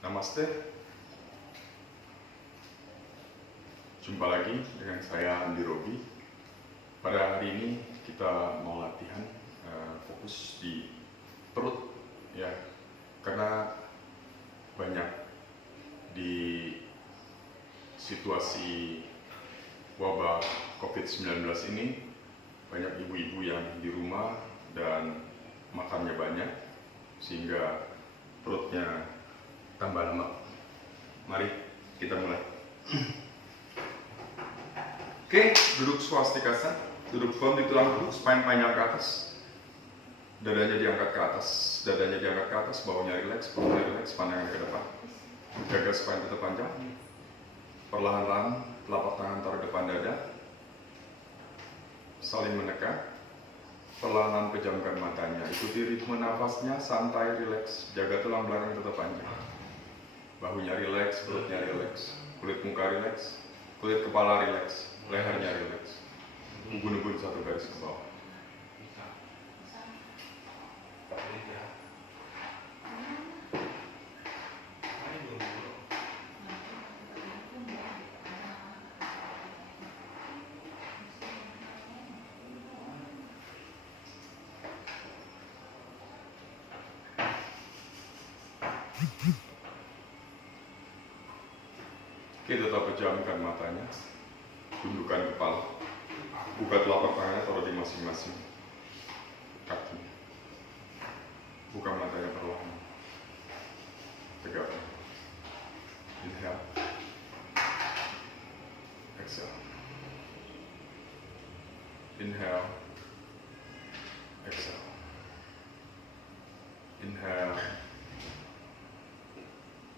Namaste. Jumpa lagi dengan saya Andi Robi. Pada hari ini kita mau latihan fokus di perut ya. Karena banyak di situasi wabah COVID-19 ini banyak ibu-ibu yang di rumah dan makannya banyak sehingga perutnya tambah lemak. Mari kita mulai. Oke, duduk swastikasa, duduk firm di tulang rusuk, spine panjang ke atas, dadanya diangkat ke atas, bawahnya rileks, perutnya rileks, pandangan ke depan, jaga spine tetap panjang. Perlahan-lahan telapak tangan taruh depan dada, saling menekan. Perlahan-lahan pejamkan matanya, ikuti ritme nafasnya, santai, rileks, jaga tulang belakang tetap panjang. Bahunya rileks, perutnya rileks, kulit muka rileks, kulit kepala rileks, lehernya rileks. Ubun-ubun satu garis ke bawah. Oke, tetap pejamkan matanya, tundukkan kepala, buka telapak tangannya, taruh di masing-masing kaki, buka matanya perlahan, tegakkan. Inhale, exhale, inhale, exhale, inhale,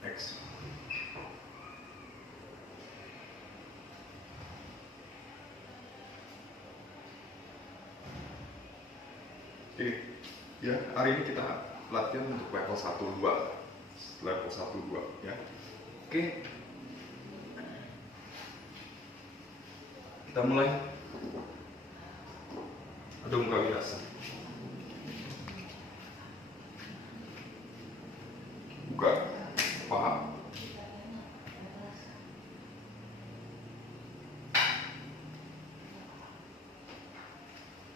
exhale. Oke, ya, hari ini kita latihan untuk level 1-2. Level 1-2 ya. Oke. Kita mulai. Adho Mukha Virasana. Buka paha.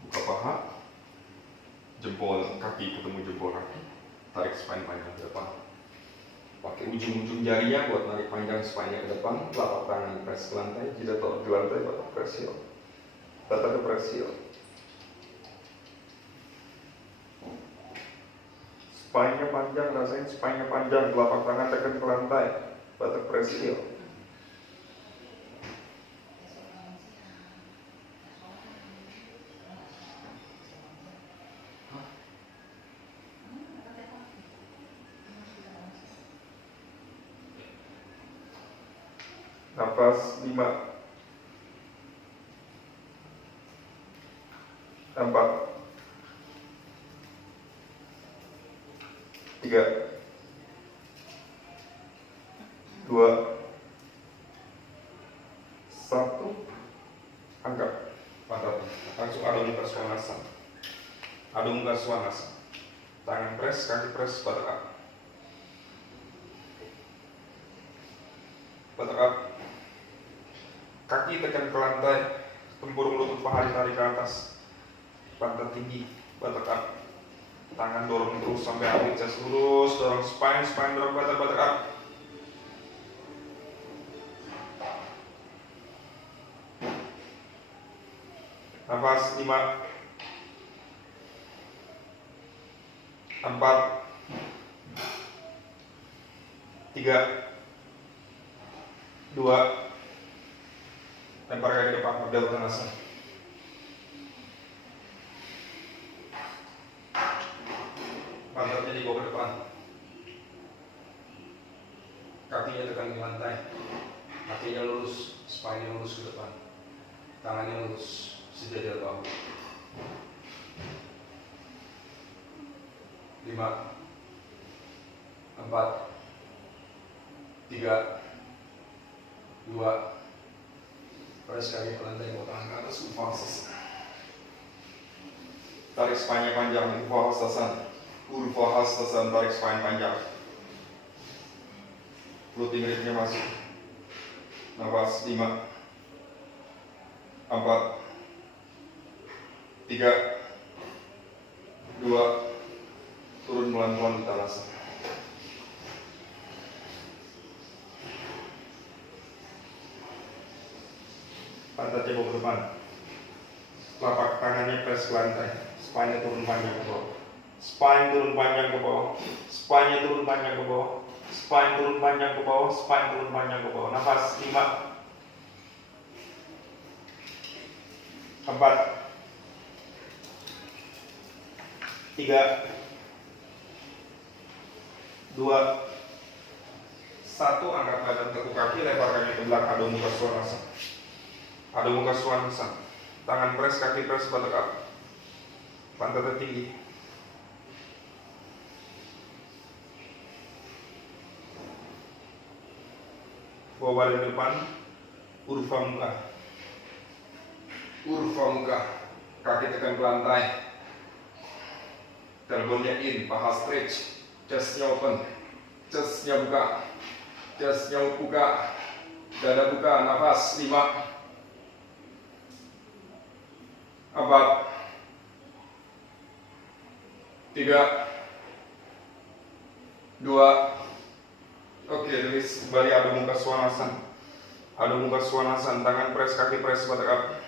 Buka paha. Jempol kaki ketemu jempol kaki, tarik spine panjang ke depan. Pakai ujung-ujung jarinya buat narik panjang spine ke depan. Telapak tangan press ke lantai, jidat taruh di lantai, batok press heel. Batok ke press heel. Spine-nya panjang, rasain spine-nya panjang. Telapak tangan tekan ke lantai, batok press heel. Nafas 5, 4, 3, 2, 1, angkat pantatnya, langsung Adho Mukha Svanasana. Adho Mukha Svanasana. Tangan press, kaki press, batok up. Batok up. Kaki tekan ke lantai, tempurung lutut paha ditarik ke atas, pantat tinggi, batok up. Tangan dorong terus sampai habis, chest lurus, dorong spine dorong batok up. Nafas 5, 4, 3, 2, lempar kaki depan, Urdhva Uttanasana. Pantatnya dibawa ke depan, kakinya tekan di lantai, kakinya lurus, spine-nya lurus ke depan, tangannya lurus, sejajar bahu. 5, 4, 3, 2, press kaki ke lantai, bawa tangan ke atas, Urdhva Hastasana. Tarik spine panjang, Urdhva Hastasana. Urdhva Hastasana, tarik spine panjang. floating rate-nya masuk. Nafas 5, 4, 3, 2, turun pelan-pelan Uttanasana. Pantatnya bawa ke depan, telapak tangannya press ke lantai, spine turun panjang ke bawah, spine turun panjang ke bawah, spine turun panjang ke bawah, spine turun panjang ke bawah, spine turun panjang ke bawah. Nafas 5, 4, 3, 2, 1. Angkat badan, tekuk kaki, lebar kaki ke belakang, Adho Mukha Svanasana. Adho Mukha Svanasana. Tangan press, kaki press, buttock up. Pantatnya tinggi. Bawa badan ke depan, Urdhva Mukha. Urdhva Mukha. Kaki tekan ke lantai. Tailbone-nya in, paha stretch, chest-nya open, chest-nya buka, chest-nya buka, dada buka. Nafas 5, 4, 3, 2. Oke, release. Kembali Adho Mukha Svanasana. Adho Mukha Svanasana. Tangan press, kaki press, buttock up,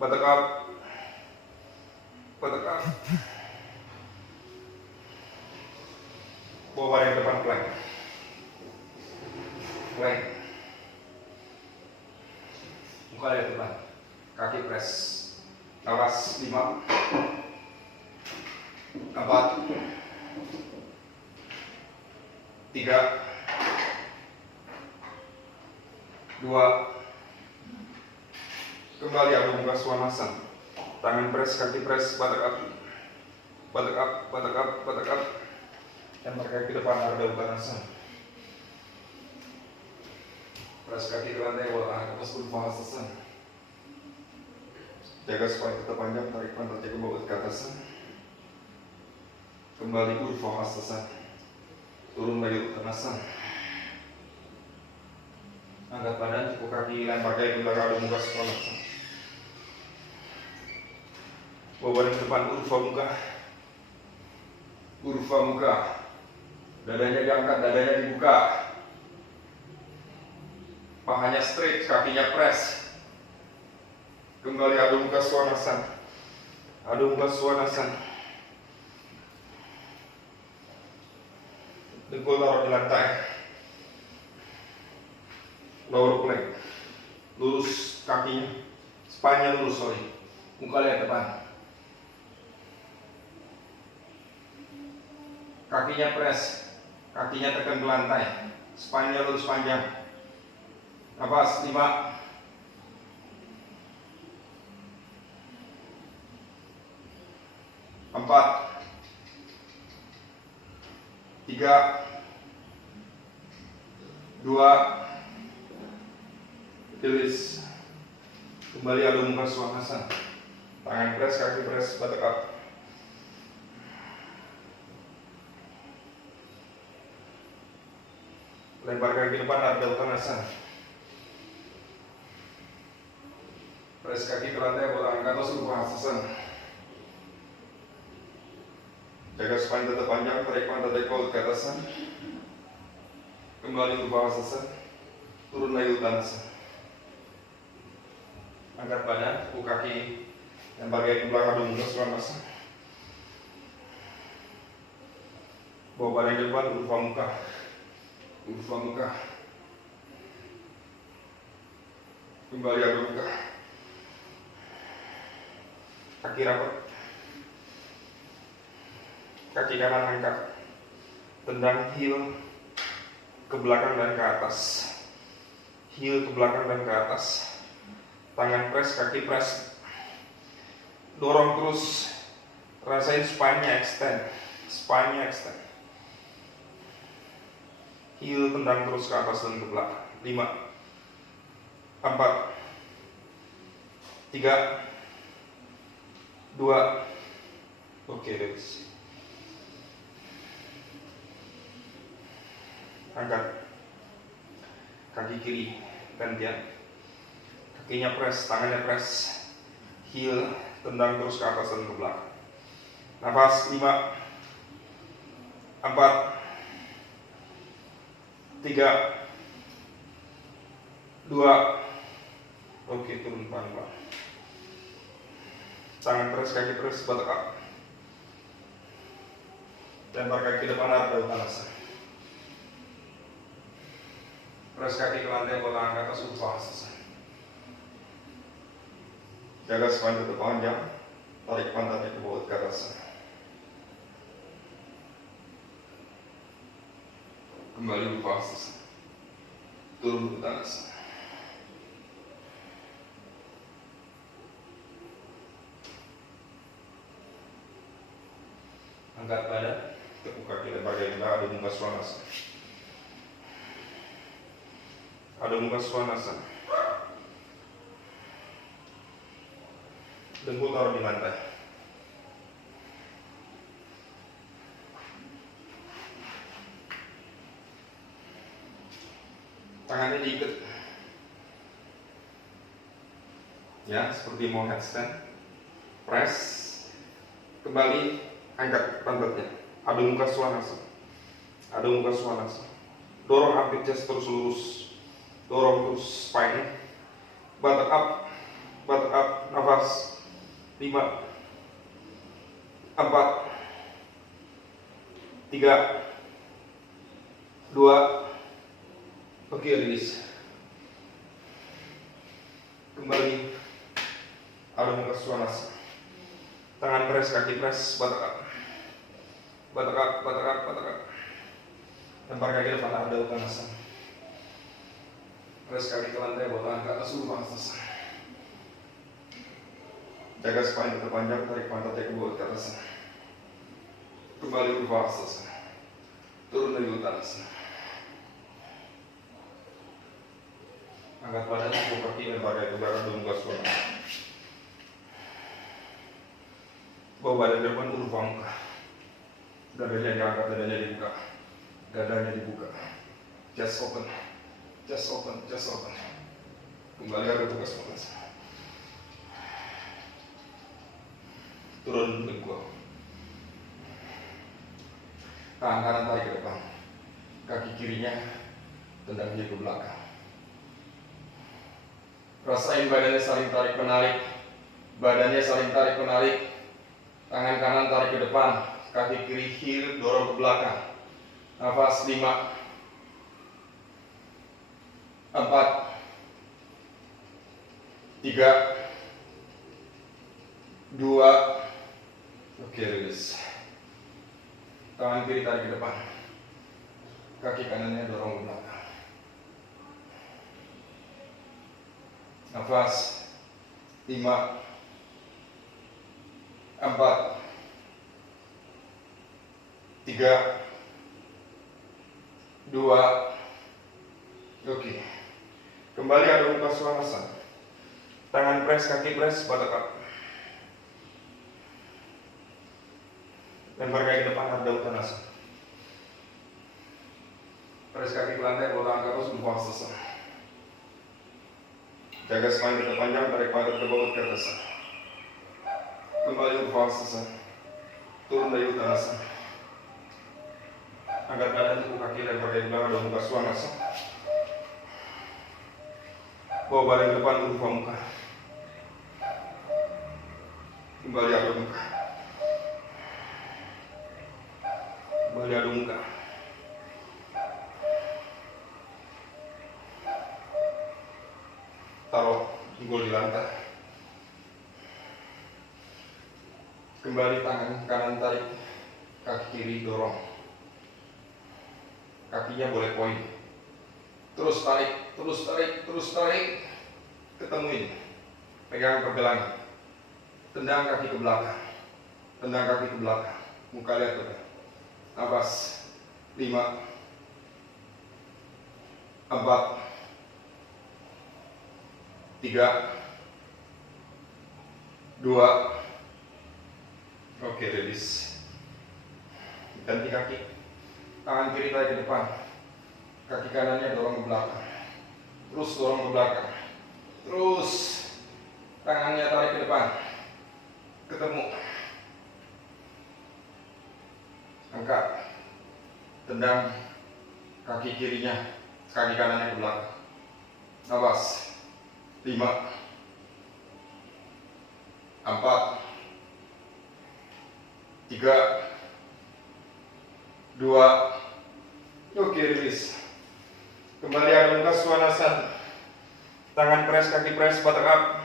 buttock up, buttock up. Bawa badan ke depan, plank, plank. Muka dari depan, kaki press. Nafas 5, 4, 3, 2. Kembali Adho Mukha Svanasana. Tangan press, kaki press, buttock up, buttock up, buttock up, buttock up. Dan kaki depan, Ardha Uttanasana. Press kaki ke lantai, bawa tangan ke atas, Urdhva Hastasana. Jaga spine tetap panjang, tarik pantatnya ke bawah ke atas. Kembali Urdhva Hastasana. Turun lagi Uttanasana. Angkat badan, tekuk kaki, lempar kaki ke belakang, Adho Mukha Svanasana. Bawa badan ke depan, Urdhva Mukha. Urdhva Mukha. Dadanya diangkat, dadanya dibuka. Pahanya straight, kakinya press. Kembali Adho Mukha Svanasana. Adho Mukha Svanasana. Dengkul taruh di lantai. Lower plank. Lurus kakinya. Spine-nya lurus, sorry. Muka lihat depan. Kakinya press. Kakinya tekan ke lantai. Spine-nya lurus panjang. Nafas 5, 4, 3, 2. Release. Kembali Adho Mukha Svanasana. Tangan press, kaki press, buttock up. Lempar kaki depan, Ardha Uttanasana. Press kaki ke lantai, bawa tangan ke atas, Urdhva Hastasana. Jaga spine tetap panjang, tarik pantat ke atas. Kembali Urdhva Hastasana. Turun lagi Uttanasana. Angkat badan, tekuk kaki, lempar kaki ke belakang, Adho Mukha Svanasana. Bawa badan ke depan, Urdhva Mukha. Urdhva Mukha. Kembali Adho Mukha. Kaki rapat. Kaki kanan angkat. Tendang heel ke belakang dan ke atas. Heel ke belakang dan ke atas. Tangan press, kaki press. Dorong terus. Rasain spine-nya extend. Spine-nya extend. Heel tendang terus ke atas dan ke belakang. 5, 4, 3, 2. Oke, release. Angkat. kaki kiri gantian, kakinya press, tangannya press, heel, tendang terus ke atas dan ke belakang. Nafas 5, 4, 3, 2, oke, turun pelan-pelan. Tangan press, kaki press, buttock up. Lempar kaki depan Ardha Uttanasana. Press kaki ke lantai, bawa tangan ke atas, Urdhva. Jaga spine tetap panjang, tarik pantatnya ke bawah ke atas. Kembali Urdhva. Turun Uttanasana. Angkat badan, tekuk kaki lebar dari belakang, Adho Mukha Svanasana. Adho Mukha Svanasana. Dengkul taruh di lantai. Tangannya diikat. Ya, seperti mau headstand. Press. Kembali, angkat pantatnya. Adho Mukha Svanasana. Adho Mukha Svanasana. Dorong armpit chest terus lurus. Dorong terus spine. Buttock up. Buttock up. Nafas 5, 4, 3, 2, oke, release. Kembali Adho Mukha Svanasana. Tangan press, kaki press, buttock up. Buttock up, buttock up, buttock up. Lempar kaki depan, Ardha Uttanasana. Press kaki ke lantai, bawa tangan ke atas, Urdhva. Jaga spine tetap panjang, tarik pantatnya ke bawah ke atas. Kembali Urdhva. Turun dari Uttanasana. Angkat badan, tekuk kaki, lempar kaki ke belakang, Adho Mukha Svanasana. Bawa badan ke depan, Urdhva Mukha. Dadanya diangkat, dadanya dibuka. Dadanya dibuka. Chest open. Chest open, chest open. Kembali Adho Mukha Svanasana. Turun dengkul. Tangan kanan tarik ke depan. Kaki kirinya tendang dia ke belakang. Rasain badannya saling tarik menarik. Badannya saling tarik menarik. Tangan kanan tarik ke depan. Kaki kiri heel, dorong ke belakang. Nafas 5, 4, 3, 2, oke, release. Tangan kiri tarik ke depan. Kaki kanannya dorong ke belakang. Nafas 5, 4, 3, 2, oke. Kembali Adho Mukha Svanasana. Tangan press, kaki press, buttock up. Lempar kaki depan, Ardha Uttanasana. Press kaki ke lantai, bawa tangan ke atas, Urdhva. Jaga spine tetap panjang, tarik pantat ke bawah ke atas. Kembali Urdhva. Turun dari Uttanasana. Angkat badan, tekuk kaki, lempar kaki ke belakang, Adho Mukha Svanasana. Bawa badan ke depan, Urdhva Mukha. Kembali Adho Mukha. Kembali Adho Mukha. Taruh pinggul di lantai. Kembali tangan kanan tarik, kaki kiri dorong. Kakinya boleh poin. Terus tarik, terus tarik, terus tarik. Ketemuin. Pegang pergelangan. Tendang kaki ke belakang. Tendang kaki ke belakang. Muka lihat tuh. Nafas 5, 4, 3, 2, oke, release. Ganti kaki. Tangan kiri tarik ke depan. Kaki kanannya dorong ke belakang. terus dorong ke belakang, terus tangannya tarik ke depan, ketemu, angkat, tendang kaki kirinya, kaki kanannya ke belakang, nafas, 5, 4, 3, 2, oke, rilis. Kembali Adho Mukha Svanasana. Tangan press, kaki press, buttock up.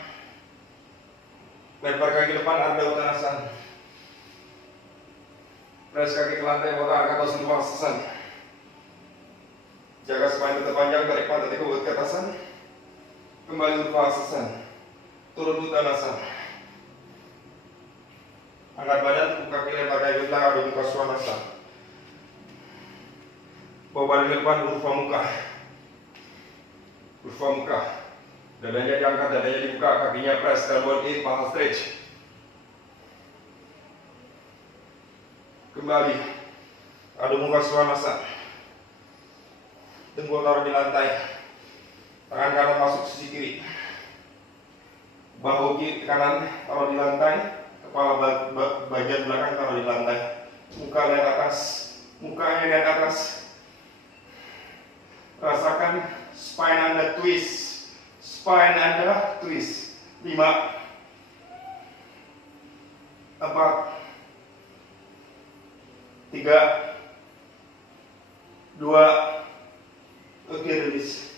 Lempar kaki depan, Ardha Uttanasana. Press kaki ke lantai, otak angkat atau sentuh Uttanasana. Jaga spine tetap panjang, tarik pantat ke bawah ke atasan. Kembali Uttanasana. Turun Uttanasana. Angkat badan, buka kaki lempar kaki ke belakang, Adho Mukha Svanasana. Bawa badan ke depan, Urdhva Mukha. Urdhva Mukha. Dadanya diangkat, dadanya dibuka, kakinya press, tailbone in, paha stretch. Kembali Adho Mukha Svanasana. Dengkul taruh di lantai. Tangan kanan masuk sisi kiri. Bahu kiri kanan taruh di lantai. Kepala bagian belakang taruh di lantai. Muka lihat atas. Mukanya lihat atas. Rasakan spine Anda twist. Spine Anda twist. 5, 4, 3, 2, oke, rilis.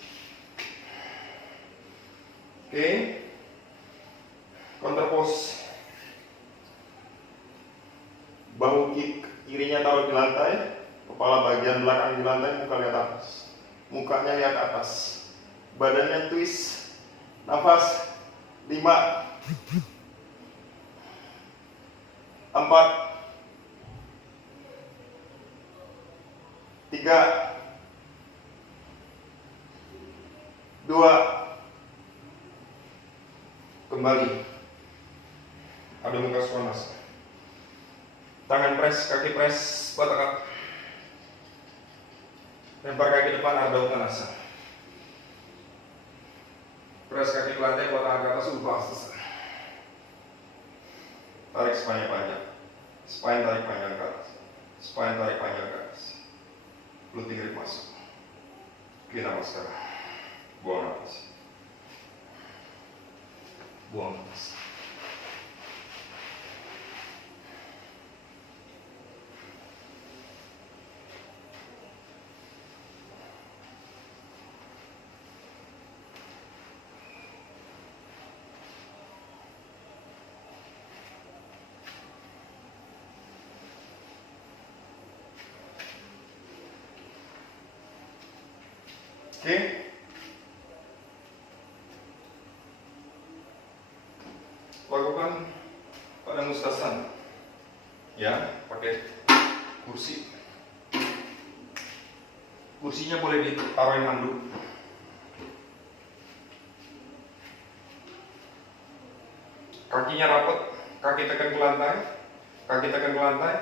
Oke, counter pose. Bahu kirinya taruh di lantai, kepala bagian belakang di lantai, muka lihat atas. Mukanya lihat atas, badannya twist. Nafas, 5, 4, 3, 2, kembali Adho Mukha Svanasana. Tangan press, kaki press, buttock up. Lempar kaki depan, Ardha Uttanasana. Press kaki ke lantai, buat tangan ke atas, Uttanasana. Tarik spine panjang. Spine tarik panjang ke atas. Spine tarik panjang ke atas. Glute grip masuk. Oke, nafas sekarang. Buang nafas. Buang nafas. Oke. Lakukan pada Mustasana. Ya, pakai kursi. Kursinya boleh ditaruhin handuk. Kakinya rapat, kaki tekan ke lantai. Kaki tekan ke lantai.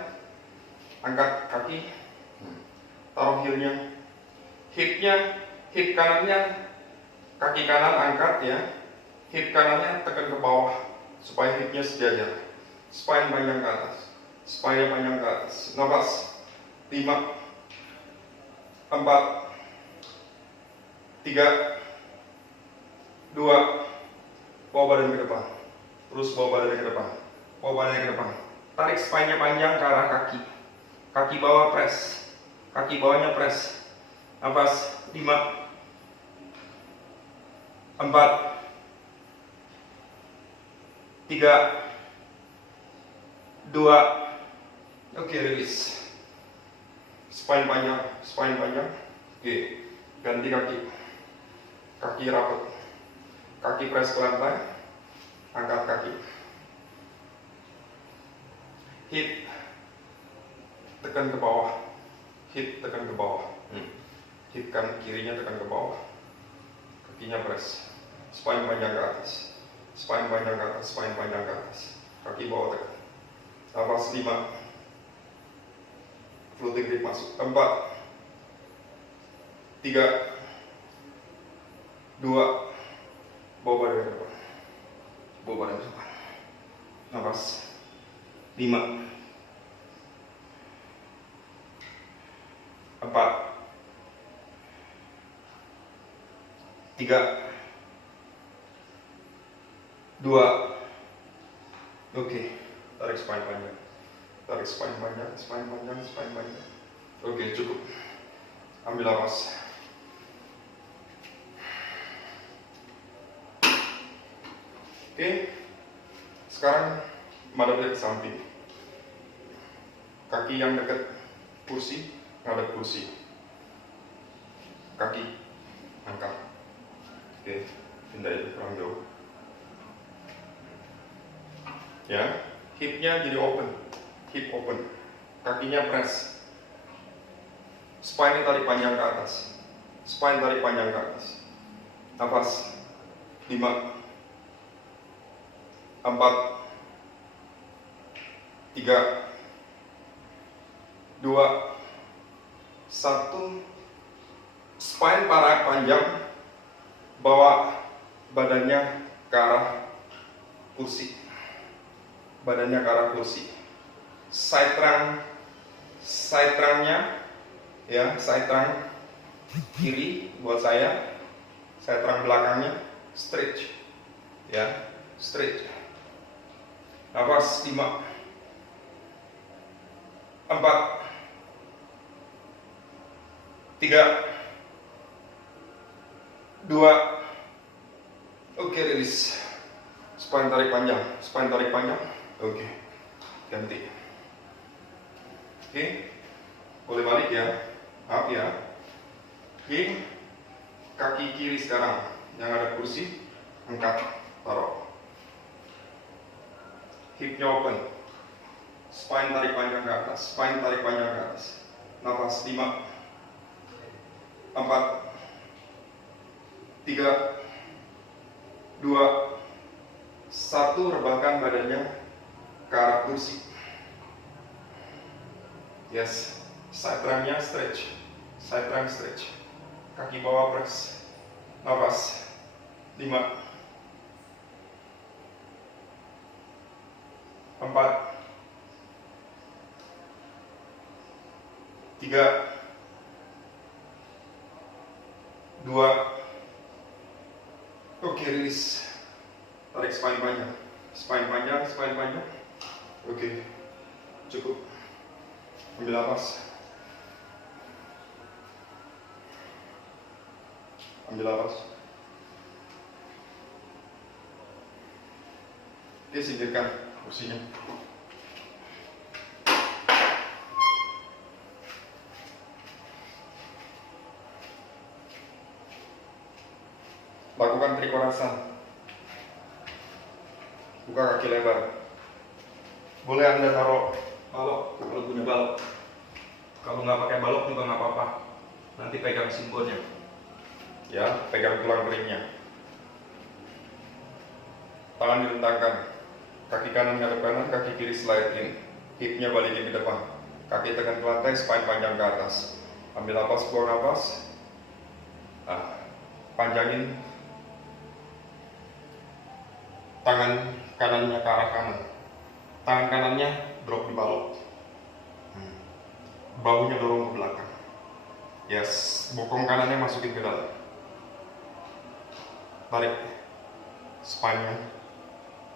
Angkat kaki. Taruh heelnya. Hip kanannya, kaki kanan angkat ya. Hip kanannya tekan ke bawah supaya hipnya sejajar. Spine panjang ke atas. Spine panjang ke atas. Nafas. 5, 4, 3, 2, bawa badan ke depan. Terus bawa badan ke depan. Bawa badan ke depan. Tarik spine-nya panjang ke arah kaki. Kaki bawah press. Kaki bawahnya press. Nafas. 5, 4, 3, 2, oke, rilis. Spine panjang, spine panjang. Oke, ganti kaki. Kaki rapat. Kaki press ke lantai. Angkat kaki. Hip tekan ke bawah. Hip tekan ke bawah. Hip kan kirinya tekan ke bawah. Kakinya press. Spine panjang ke atas. Spine panjang ke atas. Spine panjang ke atas. Kaki bawah tekan. Nafas 5. Floating grip masuk. 4, 3, 2, 2, bawa badan ke depan, bawa badan ke depan, nafas, 5, 4, 3, 2, oke, tarik spine panjang, tarik spine panjang, spine panjang, spine panjang. Oke, cukup. Ambil nafas. Oke, sekarang madep ke samping. Kaki yang dekat kursi, ngadep kursi. Kaki angkat. Oke, pindah itu kurang jauh. Ya, hipnya jadi open, hip open, kakinya press, spine tarik panjang ke atas, spine tarik panjang ke atas. Nafas, 5, 4, 3, 2, 1, spine tarik panjang, bawa badannya ke arah kursi. Badannya ke arah kursi. Side trunk-nya ya, side trunk kiri buat saya, side trunk belakangnya stretch. Ya, stretch. Nafas, 5, 4, 3, 2, oke, rilis. Spine tarik panjang, spine tarik panjang. Oke, ganti. Oke, boleh balik ya. Maaf ya. Oke, kaki kiri sekarang yang ada kursi, angkat, taruh. Hipnya open, spine tarik panjang ke atas, spine tarik panjang ke atas. Nafas, 5, 4, 3, 2, 1, rebahkan badannya ke arah kursi. Yes, side trunk-nya stretch, side trunk stretch. Kaki bawah press. Nafas, 5, 4, 3, 2, oke, rilis. Tarik spine panjang, spine panjang, spine panjang. Oke, cukup. Ambil nafas. Ambil nafas. Oke, singkirkan kursinya. Lakukan trikonasana. Buka kaki lebar. Boleh Anda taruh balok kalau punya balok. Kalau nggak pakai balok juga nggak apa-apa. Nanti pegang simbolnya. Ya, pegang tulang keringnya. Tangan direntangkan. Kaki kanan ngadep kanan, kaki kiri slide in. Hipnya balikin ke depan. Kaki tekan ke lantai, spine panjang ke atas. Ambil nafas, buang nafas. Nah, panjangin tangan kanannya ke arah kanan. Tangan kanannya drop di balok. Bahunya dorong ke belakang. Yes, bokong kanannya masukin ke dalam. Tarik spine-nya.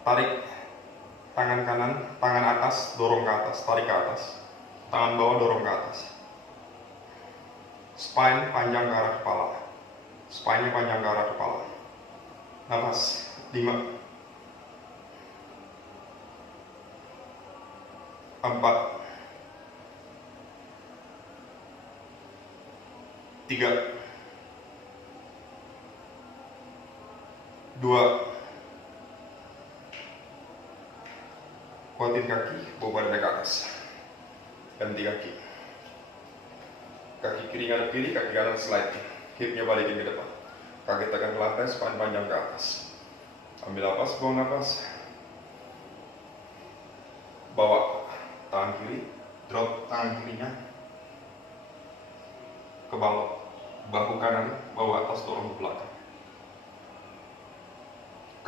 Tarik tangan kanan, tangan atas dorong ke atas, tarik ke atas. Tangan bawah dorong ke atas. Spine panjang ke arah kepala. Spine-nya panjang ke arah kepala. Nafas, 5, 4, 3, 2, kuatin kaki, bawa badan ke atas. Ganti kaki. Kaki kiri ngadep kiri, kaki kanan slide. Hipnya balikin ke depan. Kaki tekan ke lantai, spine panjang ke atas. Ambil nafas, buang nafas. Bawa tangan kiri, drop tangan kirinya ke bawah. Bahu kanan bawa atas, dorong ke belakang.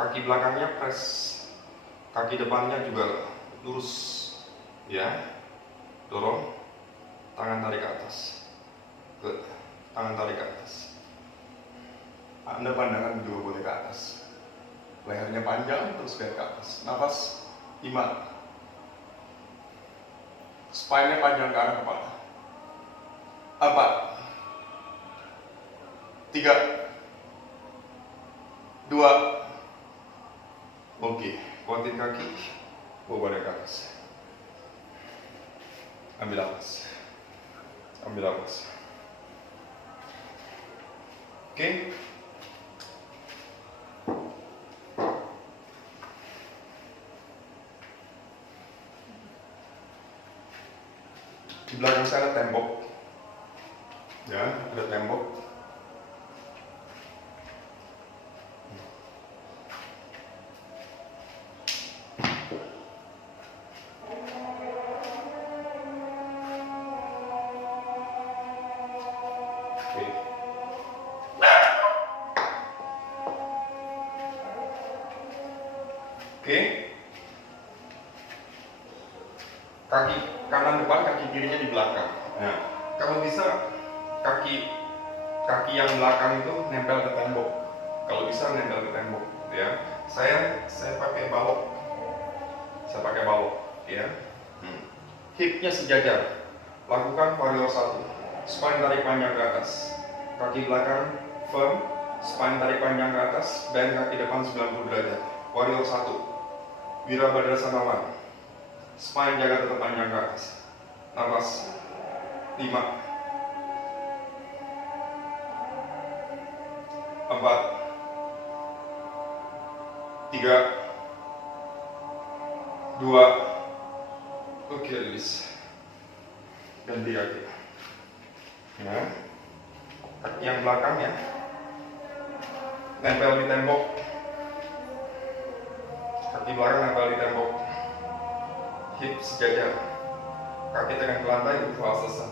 Kaki belakangnya press, kaki depannya juga lurus, ya. Dorong, tangan tarik ke atas, tangan tarik ke atas. Anda pandangan juga boleh ke atas, lehernya panjang terus lihat ke atas. Nafas 5, spine-nya panjang ke arah kepala. 4, 3, 2. Oke, kuatin kaki, bawa badan ke atas. Ambil nafas, ambil nafas. Oke. Di belakang saya ada tembok, ya, ada tembok. Oke. Oke. Kaki kanan depan, kaki kirinya di belakang. Nah, kalau bisa kaki yang belakang itu nempel ke tembok. Kalau bisa nempel ke tembok, ya. Saya pakai balok. Saya pakai balok, ya. Hipnya sejajar. Lakukan warrior 1. Spine tarik panjang ke atas. Kaki belakang firm, spine tarik panjang ke atas, bend kaki depan 90 derajat. Warrior 1. Wirabhadrasana. Spine jaga tetap panjang ke atas. Nafas 5, 4, 3, 2. Oke, release. Ganti kaki. Nah, kaki yang belakang ya, nempel di tembok. Kaki belakang nempel di tembok. Hip sejajar. Kaki tekan ke lantai untuk selesai.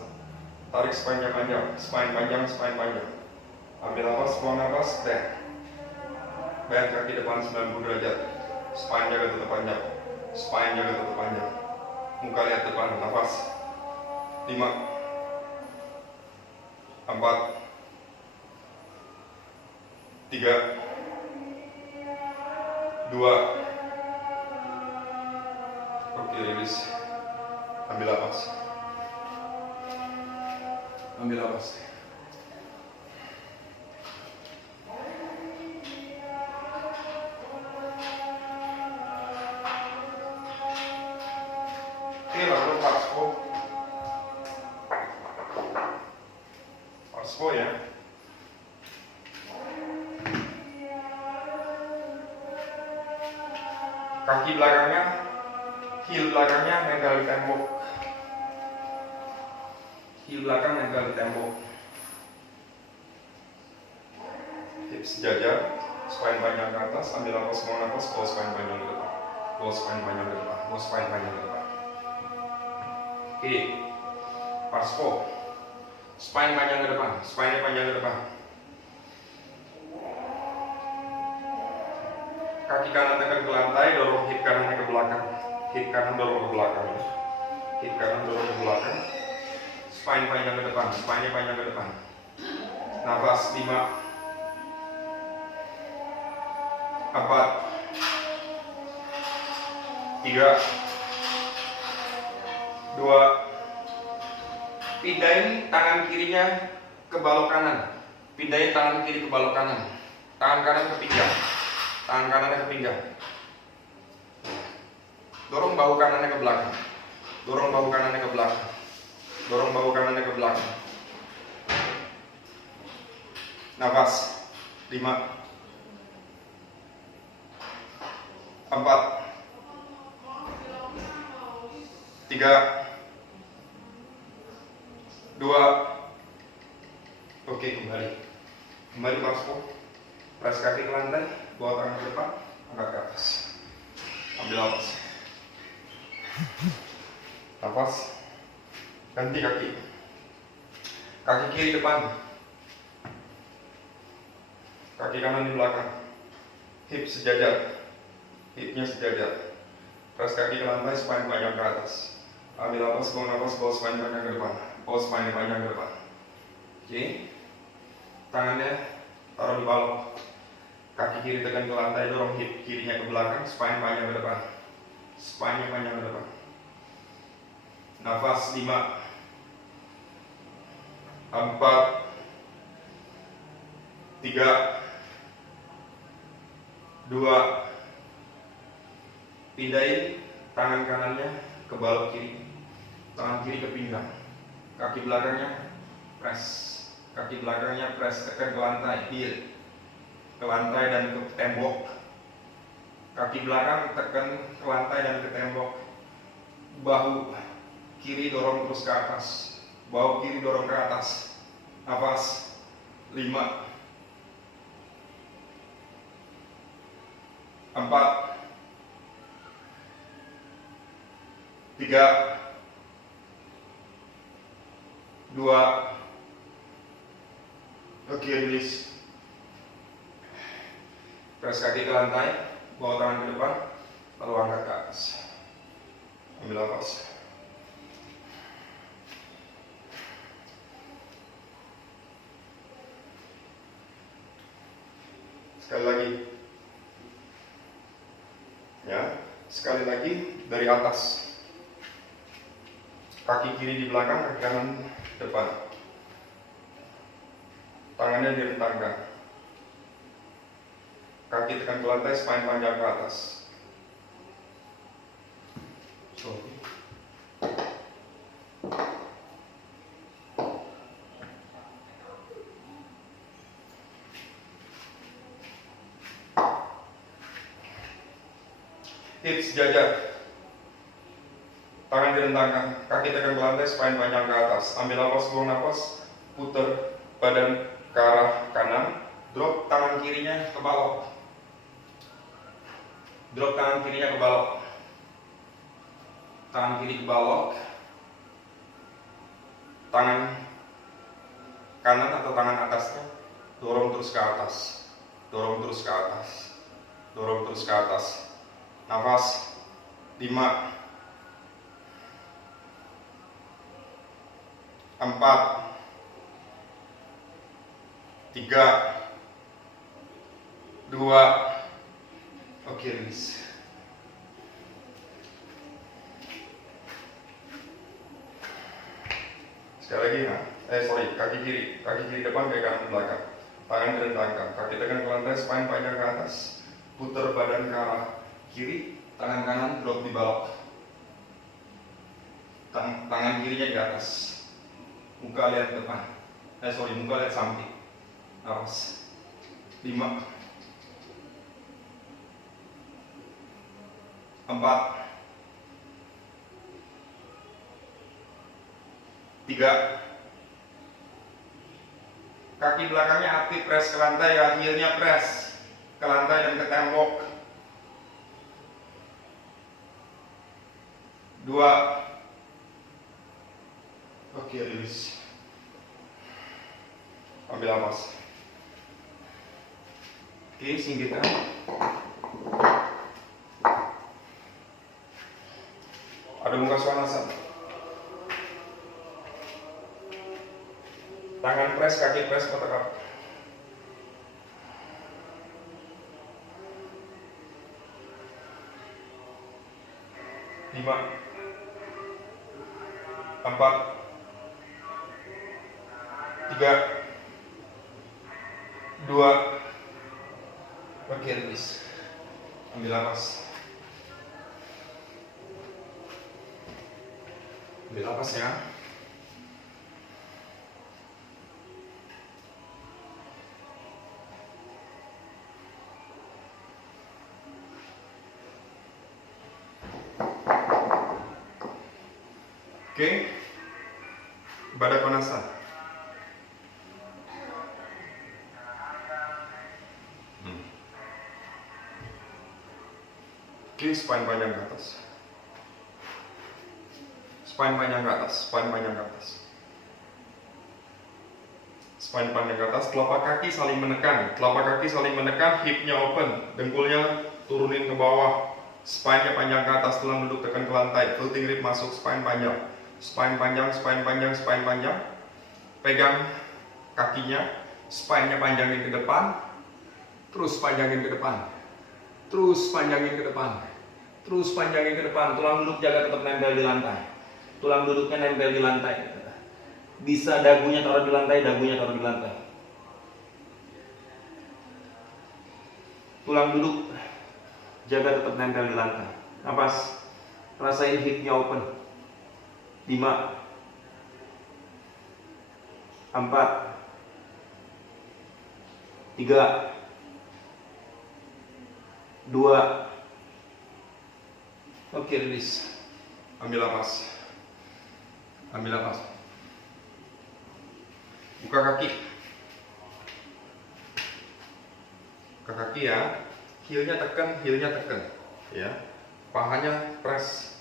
Tarik spine panjang, spine panjang, spine panjang. Ambil nafas, buang nafas, bend. Bend kaki depan 90 derajat. Spine jaga tetap panjang. Spine jaga tetap panjang. Muka lihat depan, nafas. 5, 4, 3, 2. Oke, release. Ambil nafas. Ambil nafas. Oke, lalu Parspo ya. Kaki belakangnya, heel belakangnya nempel di tembok. Heel belakang nempel di tembok. Hip sejajar, spine panjang ke atas, ambil nafas, buang nafas, bawa spine panjang ke depan. Bawa spine panjang ke depan, bawa spine panjang ke depan. Oke, Parspo. Spine panjang ke depan, spine panjang ke depan. Kaki kanan tekan ke lantai, dorong hip kanannya ke belakang. Hip kanan dorong ke belakang. Hip kanan dorong ke belakang. Spine panjang ke depan, spine panjang ke depan. Nafas 5, 4, 3, 2. Pindahin tangan kirinya ke balok kanan. Pindahin tangan kiri ke balok kanan. Tangan kanan ke pinggang. Tangan kanannya ke pinggang. Dorong bahu kanannya ke belakang. Dorong bahu kanannya ke belakang. Dorong bahu kanannya ke belakang. Nafas 5, 4, 3, 2. Oke, kembali Parspo. Press kaki ke lantai, bawa tangan ke depan, angkat ke atas. Ambil nafas. Nafas. Ganti kaki. Kaki kiri depan. Kaki kanan di belakang. hip sejajar, hipnya sejajar. Press kaki ke lantai, spine panjang ke atas. Ambil nafas, buang nafas, bawa spine panjang ke depan. Bawa spine panjang ke depan. Oke. Tangannya taruh di balok. Kaki kiri tekan ke lantai, dorong hip kirinya ke belakang, spine panjang ke depan. Spine-nya panjang ke depan. Nafas 5, 4, 3, 2, pindahin tangan kanannya ke balok kiri, tangan kiri ke pinggang, kaki belakangnya press, kaki belakangnya press, tekan ke lantai, heel, ke lantai dan ke tembok, kaki belakang tekan ke lantai dan ke tembok, bahu kiri dorong terus ke atas, bahu kiri dorong ke atas. Nafas 5, 4, 3, 2, oke, release. Press kaki ke lantai, bawa tangan ke depan, lalu angkat ke atas. Ambil nafas. Sekali lagi. Ya, sekali lagi dari atas. Kaki kiri di belakang, kaki kanan depan. Tangannya direntangkan. Kaki tekan ke lantai, spine panjang ke atas. Hips sejajar. Tangan direntangkan, kaki tekan ke lantai, spine panjang ke atas. Ambil nafas, buang nafas, putar badan ke arah kanan, drop tangan kirinya ke balok. Drop tangan kirinya ke balok. Tangan kiri ke balok. Tangan kanan atau tangan atasnya dorong terus ke atas. Dorong terus ke atas. Dorong terus ke atas. Nafas 5, 4, 3, 2, oke, release. Sekali lagi ya, kaki kiri depan, kaki kanan belakang. Tangan direntangkan, kaki tekan ke lantai, spine panjang ke atas. Putar badan ke arah kiri, tangan kanan drop di balok. Tangan kirinya di atas. Muka lihat depan. Muka lihat samping. Nafas 5, 4, 3, kaki belakangnya aktif, press ke lantai ya, heelnya press ke lantai dan ke tembok. 2, oke, release. Ambil nafas. Oke, singkirkan. Ada muka Svanasana. Tangan press, kaki press, kotak. 5, 4, 3, 2, oke, release. Ambil nafas. Ambil nafas ya. Oke, Badak Konasa. Oke, spine panjang ke atas. Spine panjang ke atas, spine panjang ke atas. spine panjang ke atas, telapak kaki saling menekan, hipnya open, dengkulnya turunin ke bawah, spine-nya panjang ke atas, tulang duduk tekan ke lantai, floating rib masuk, spine panjang, pegang kakinya, spine-nya panjangin ke depan, terus panjangin ke depan, tulang duduk jaga tetap nempel di lantai, tulang duduknya nempel di lantai, bisa dagunya taruh di lantai, tulang duduk jaga tetap nempel di lantai, napas, rasain hipnya open, 5, 4, 3, 2, oke, release. Ambil napas. Buka kaki ya, heelnya tekan, ya. Pahanya press,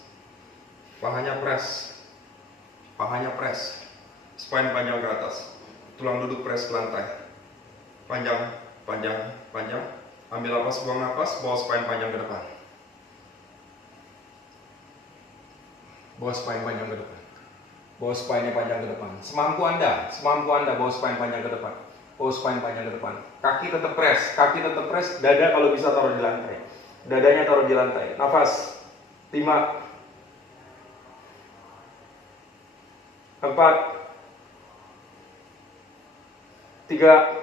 spine panjang ke atas, tulang duduk press ke lantai, panjang. Ambil napas, buang napas, bawa spine panjang ke depan. Bawa spine panjang ke depan. Bawa spine-nya panjang ke depan. Semampu Anda bawa spine panjang ke depan. Kaki tetap press, dada kalau bisa taruh di lantai. Dadanya taruh di lantai. Nafas. 5, 4, 3,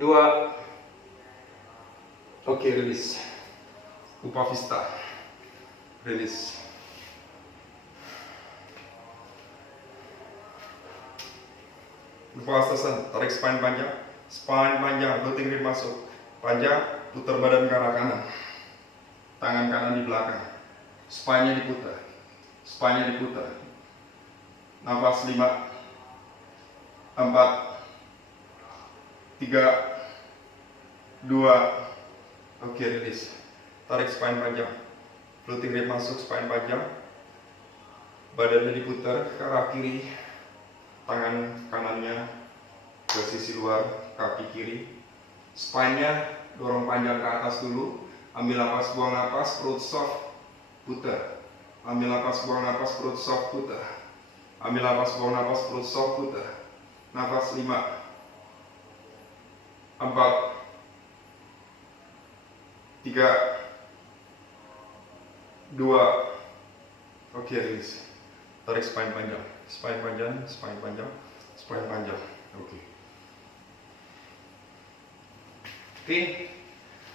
2, oke, release. Upavista, release. Upavastasan, tarik spine panjang, floating rib masuk, panjang, putar badan ke arah kanan, tangan kanan di belakang, spine-nya diputar, nafas 5, 4, 3, 2, oke, release. Tarik spine panjang, floating rib masuk, spine panjang, badannya diputar ke arah kiri, tangan kanannya ke sisi luar kaki kiri, spine-nya dorong panjang ke atas dulu. Ambil napas, buang napas, perut soft, putar. Ambil napas, buang napas, perut soft, putar. Ambil napas, buang napas, perut soft, putar. Nafas 5, 4, 3, 2, oke, release. Tarik spine panjang, oke.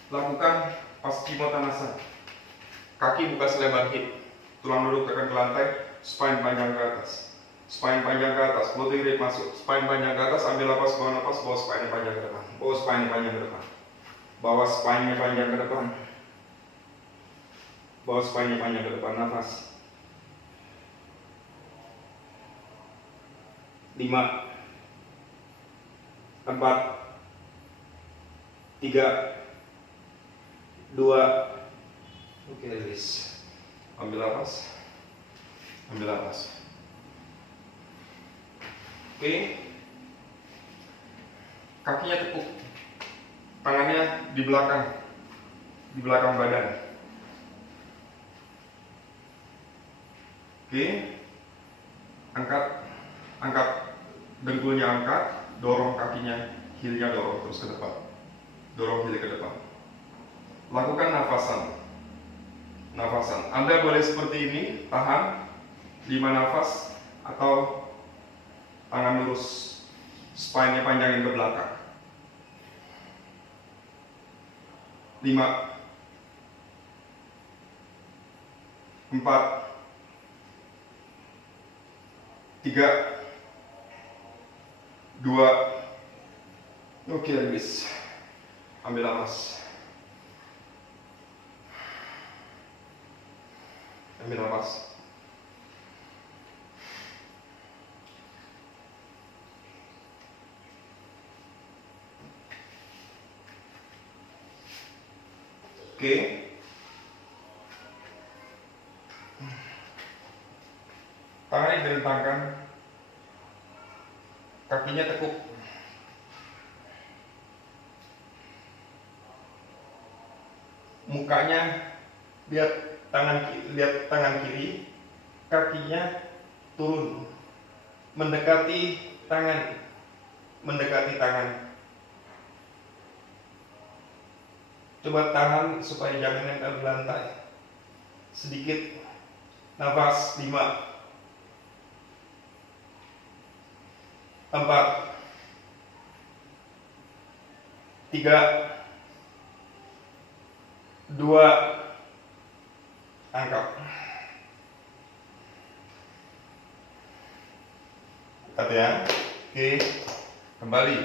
Lakukan Paschimottanasana. Kaki buka selebar hip, tulang duduk tekan ke lantai, spine panjang ke atas, floating rib masuk, spine panjang ke atas. Ambil napas, bawa napas, bawa spine panjang ke depan, bawa spine panjang ke depan, nafas. 5, 4, 3, 2, oke, release. Ambil napas. Oke, kakinya tepuk, tangannya di belakang badan. Oke, angkat dengkulnya, dorong kakinya, heelnya dorong terus ke depan, heel ke depan. Lakukan nafasan. Anda boleh seperti ini, tahan 5 nafas, atau tangan lurus, spine-nya panjangin ke belakang. 5, 4, 3, 2, oke, release. Ambil napas. Oke. Tangannya direntangkan, kakinya tekuk. Mukanya lihat tangan kiri, kakinya turun, mendekati tangan. Coba tahan supaya jangan nempel di lantai. Sedikit nafas. 5, 4, 3, 2, angkat. Angkat ya. Oke, kembali.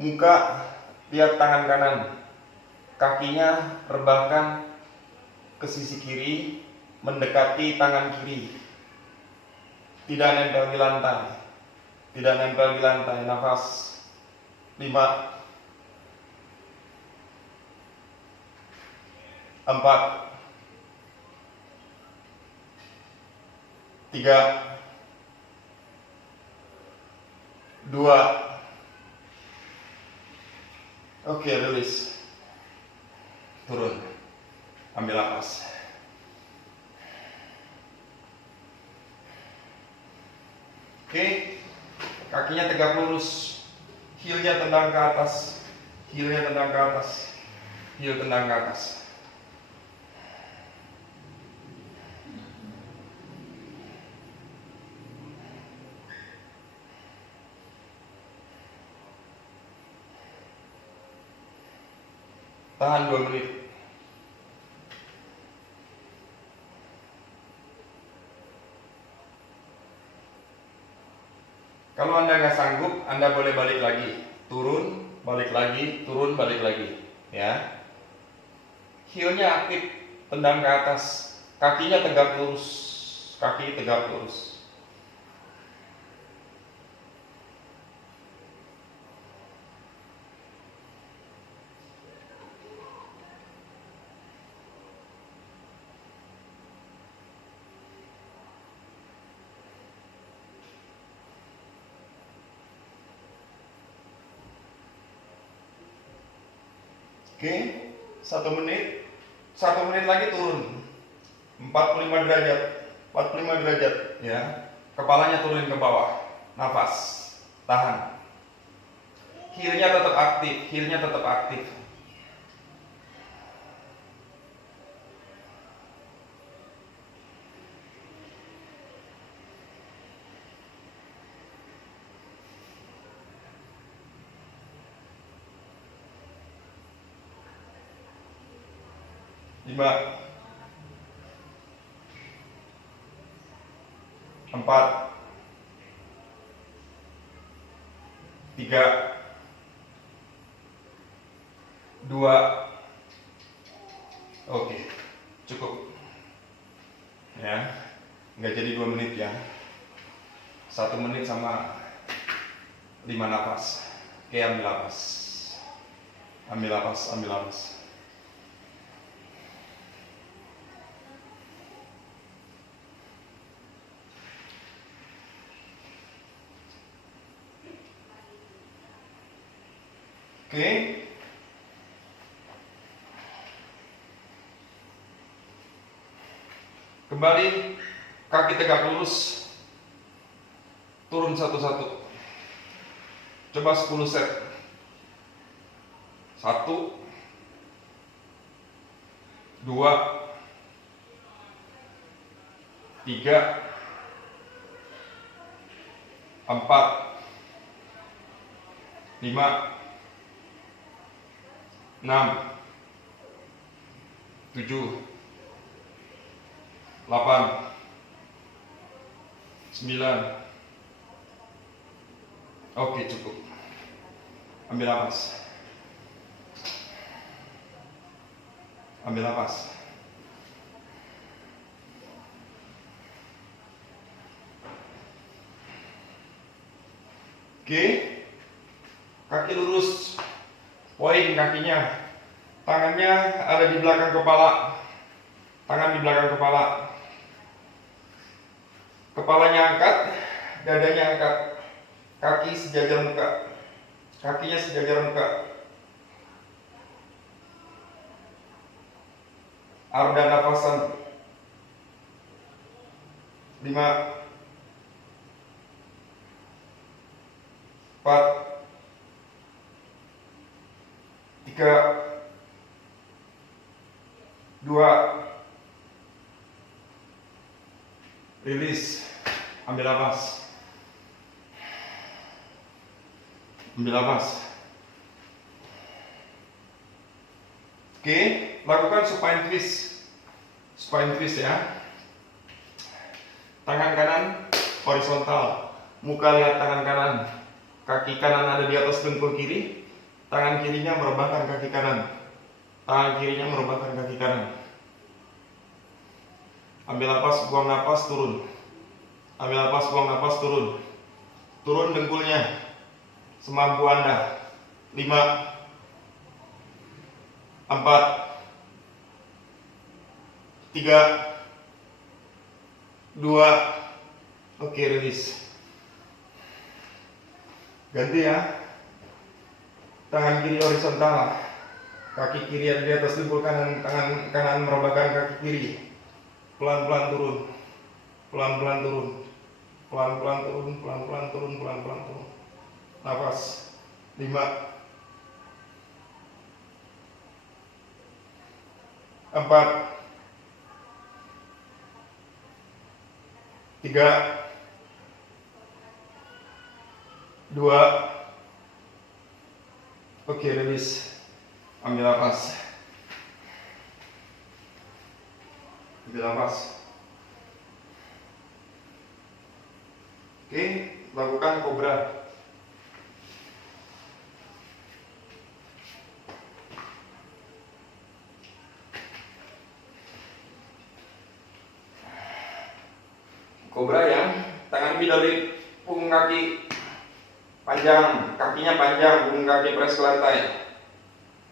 Muka lihat tangan kanan, kakinya rebahkan ke sisi kiri, mendekati tangan kiri. Tidak nempel di lantai. Nafas. 5, 4, 3, 2. Oke, release. Turun. Ambil napas. Oke. Kakinya tegak lurus. Heelnya tendang ke atas. Heel tendang ke atas. Tahan 2 menit. Kalau Anda nggak sanggup, Anda boleh balik lagi. Turun, balik lagi, turun, balik lagi. Ya. Heelnya aktif, tendang ke atas. Kakinya tegak lurus. Kaki tegak lurus. Oke, 1 menit. 1 menit lagi turun. 45 derajat, ya. Kepalanya turun ke bawah. Nafas. Tahan. Heelnya tetap aktif. Lima, 4, 3, 2. Oke, cukup. Ya, nggak jadi 2 menit ya. 1 menit sama 5 nafas. Oke, ambil nafas. Oke. Kembali, kaki tegak lurus. Turun satu-satu. Coba 10 set. 1, 2, 3, 4, 5, 6, 7, 8, 9. Oke, cukup. Ambil napas. Oke. Kaki lurus. Poin kakinya. Tangannya ada di belakang kepala. Kepalanya angkat, dadanya angkat. Kaki sejajar muka. Kakinya sejajar muka. Arda nafasan. 5, 4, 3, 2, rilis. Ambil napas. Ambil napas. Oke, lakukan supine twist. Supine twist ya. Tangan kanan horizontal. Muka lihat tangan kanan. Kaki kanan ada di atas dengkul kiri. Tangan kirinya merebahkan kaki kanan. Tangan kirinya merebahkan kaki kanan. Ambil napas, buang napas, turun. Ambil napas, buang napas, turun. Turun dengkulnya semampu Anda. 5, 4, 3, 2, oke, rilis. Ganti ya. Tangan kiri horizontal. Kaki kiri ada di atas dengkul kanan, tangan kanan merebahkan kaki kiri. Pelan-pelan turun. Pelan-pelan turun. Pelan-pelan turun, pelan-pelan turun, pelan-pelan turun. Nafas. 5, 4, 3, 2, oke, rilis. Ambil napas. Ambil napas. Oke, lakukan kobra. Kobra ya, tangan dari punggung kaki panjang, kakinya panjang, punggung kaki press ke lantai.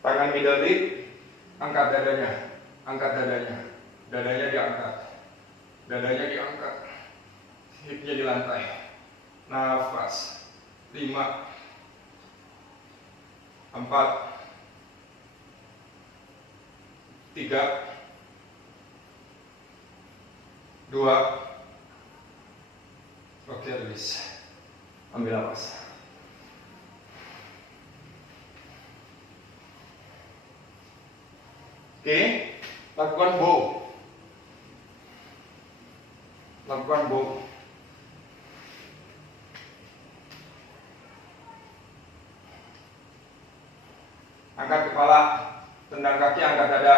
Tangan middle lip, angkat dadanya, angkat dadanya, dadanya diangkat, dadanya diangkat, hipnya di lantai. Nafas. 5, 4, 3, 2, oke, rilis. Ambil napas. Oke, lakukan bow. Lakukan bow. Angkat kepala, tendang kaki, angkat dada.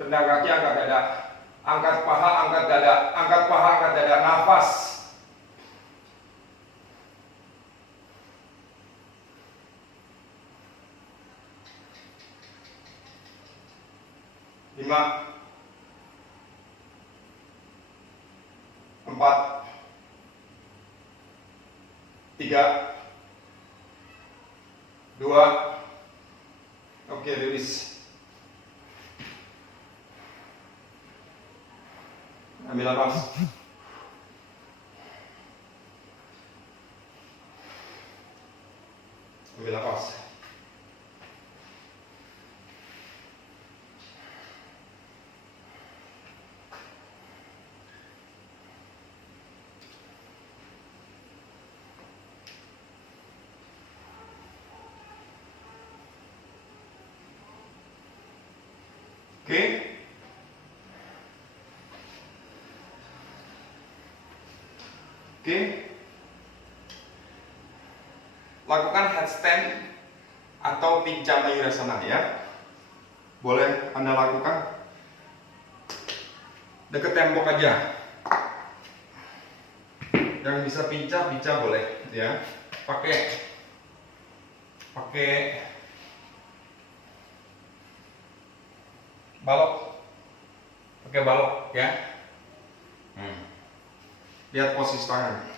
Tendang kaki, angkat dada. Angkat paha, angkat dada. Angkat paha, angkat dada. Nafas. Lima, 4, 3, 2, oke, rilis. Ambil napas. Ambil napas. Oke. Oke. Lakukan headstand atau pincang mayurasana ya. Boleh Anda lakukan deket tembok aja. Yang bisa pincang boleh ya. Pakai balok. Pakai balok ya. Lihat posisi tangan.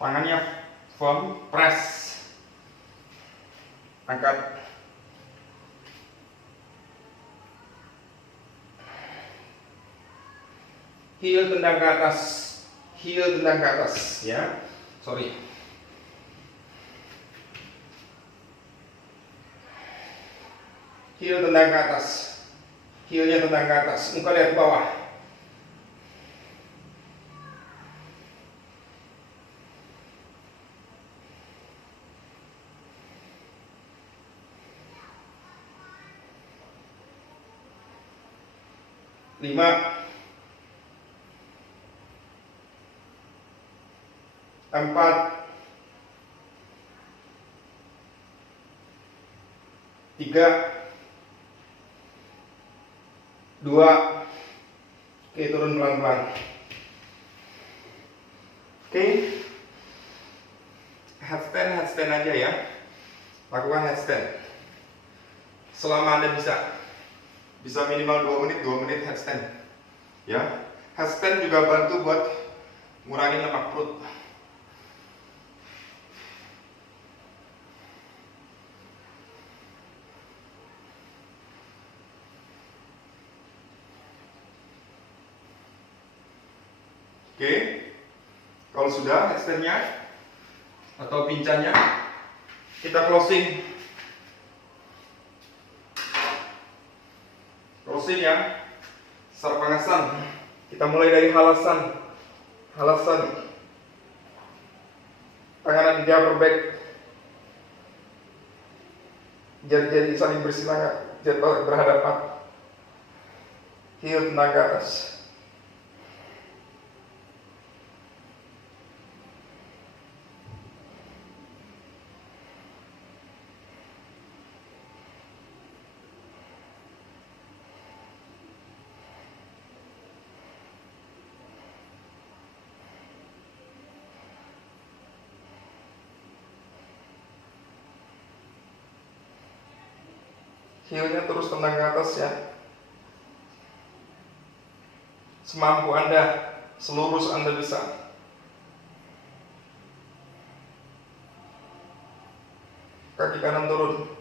Tangannya firm, press. Angkat. Heel tendang ke atas. Heel tendang ke atas, ya. Sorry. Heel tendang ke atas. Heelnya tendang ke atas. Muka lihat ke bawah. Lima, 4, 3, 2. Oke, turun pelan-pelan. Oke, headstand aja ya. Lakukan headstand selama Anda bisa minimal 2 menit headstand ya. Headstand juga bantu buat ngurangin lemak perut. Oke, kalau sudah headstandnya atau pincannya, kita closing ya. Sarpangasan. Kita mulai dari halasan. Tangan di upper back. Jari-jari saling bersilangan, jatuh berhadapan. Heel tendang ke atas. Heelnya terus tendang ke atas ya. Semampu Anda, selurus Anda bisa. Kaki kanan turun.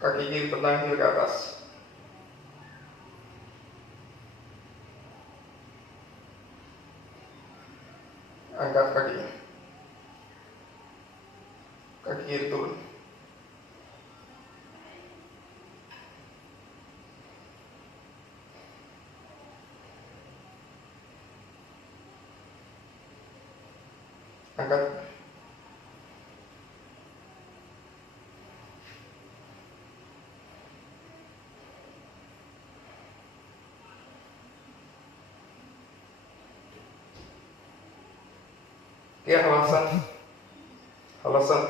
Kaki kiri tendang heel ke atas. Angkat kakinya. Kaki kiri turun. Angkat. Oke, halasan.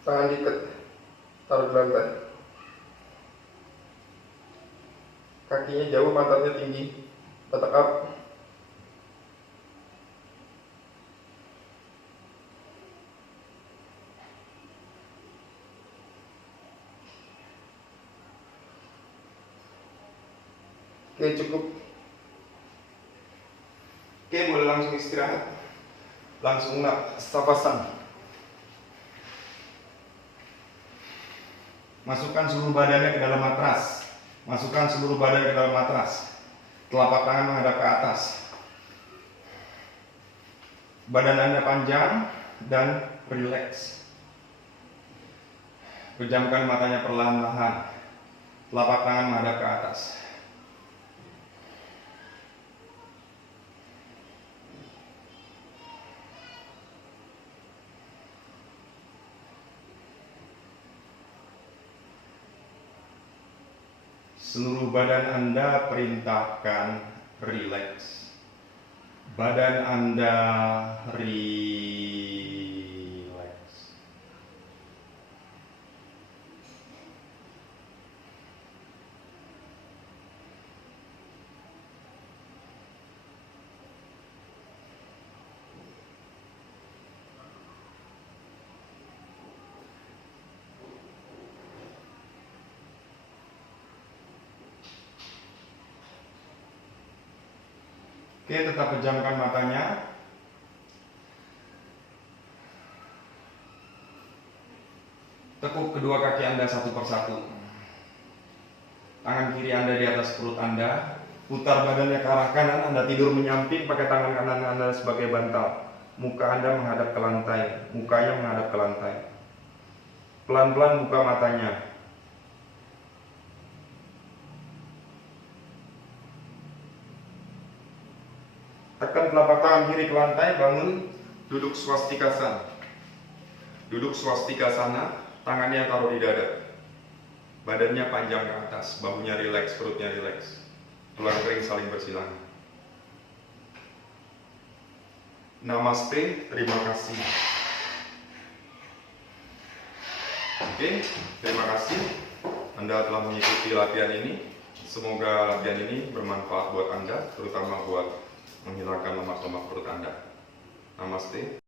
Tangan diikat, taruh di lantai. Kakinya jauh, pantatnya tinggi. Letak up. Oke, cukup. Oke, boleh langsung istirahat. Langsung savasana. Masukkan seluruh badannya ke dalam matras. Telapak tangan menghadap ke atas. Badan Anda panjang dan rileks. Pejamkan matanya perlahan-lahan. Telapak tangan menghadap ke atas. Seluruh badan Anda perintahkan rileks. Badan Anda rileks. Oke, tetap pejamkan matanya. Tekuk kedua kaki Anda satu persatu. Tangan kiri Anda di atas perut Anda. Putar badannya ke arah kanan, Anda tidur menyamping pakai tangan kanan Anda sebagai bantal. Muka Anda menghadap ke lantai, mukanya menghadap ke lantai. Pelan-pelan buka matanya. Tekan telapak tangan kiri ke lantai, bangun, duduk swastikasana. Duduk swastikasana, tangannya taruh di dada. Badannya panjang ke atas, bahunya rileks, perutnya rileks. Tulang kering saling bersilangan. Namaste, terima kasih. Oke, terima kasih Anda telah mengikuti latihan ini. Semoga latihan ini bermanfaat buat Anda, terutama buat menghilangkan lemak-lemak perut Anda. Namaste.